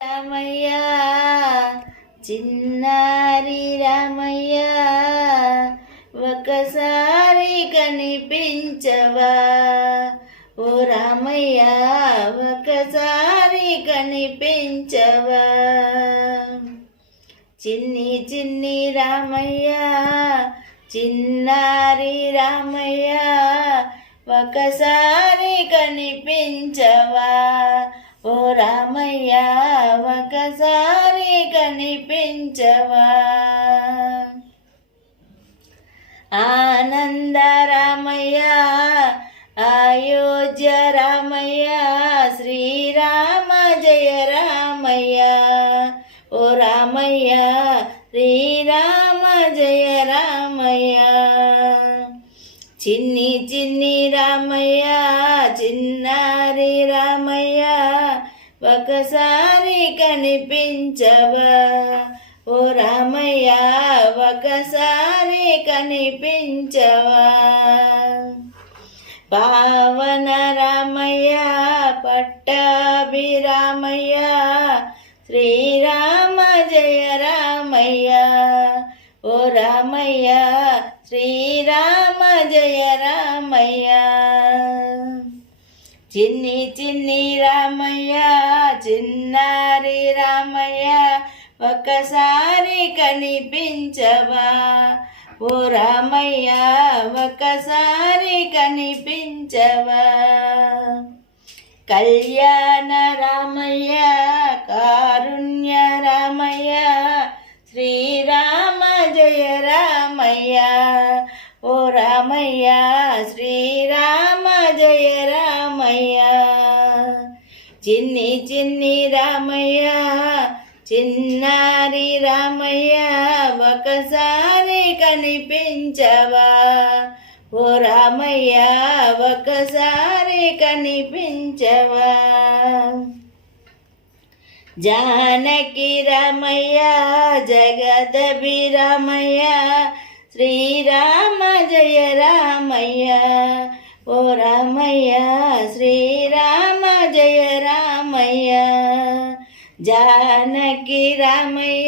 రామయ్య చిన్నారి రామయ్య ఒకసారి కనిపించవా ఓ రామయ్య ఒకసారి కనిపించవా చిన్ని చిన్ని రామయ్య చిన్నారి రామయ్య ఒకసారి కనిపించవా ఓ రామయ్య ఒకసారి కనిపించవా ఆనంద రామయ్య అయోధ్య రామయ్య శ్రీరామ జయ రామయ్య ఓ రామయ్య శ్రీరామ జయ రామయ్య చిన్ని చిన్ని రామయ్య చిన్నారి రామయ్య ఒకసారి కనిపించవా ఓ రామయ్య ఒకసారి కనిపించవా పావన రామయ్య పట్టాభి రామయ్య శ్రీరామ జయ రామయ్య ఓ రామయ్య శ్రీరామ జయ రామయ్య చిన్ని చిన్ని రామయ్య చిన్నారి రామయ్య ఒకసారి కనిపించవా ఓ రామయ్య ఒకసారి కనిపించవా కళ్యాణ రామయ్య కారుణ్య రామయ్య శ్రీరామ జయ రామయ్య ఓ రామయ్య శ్రీరామ జయ రామయ్య చిన్ని చిన్ని రామయ్య చిన్నారి రామయ్య ఒకసారి కనిపించవా ఓ రామయ్య ఒకసారి కనిపించవా జానకి రామయ్య జగదభి రామయ్య శ్రీరామ జయ రామయ్య ఓ రామయ్య శ్రీరామ జయ రామయ్య జానకి రామయ్య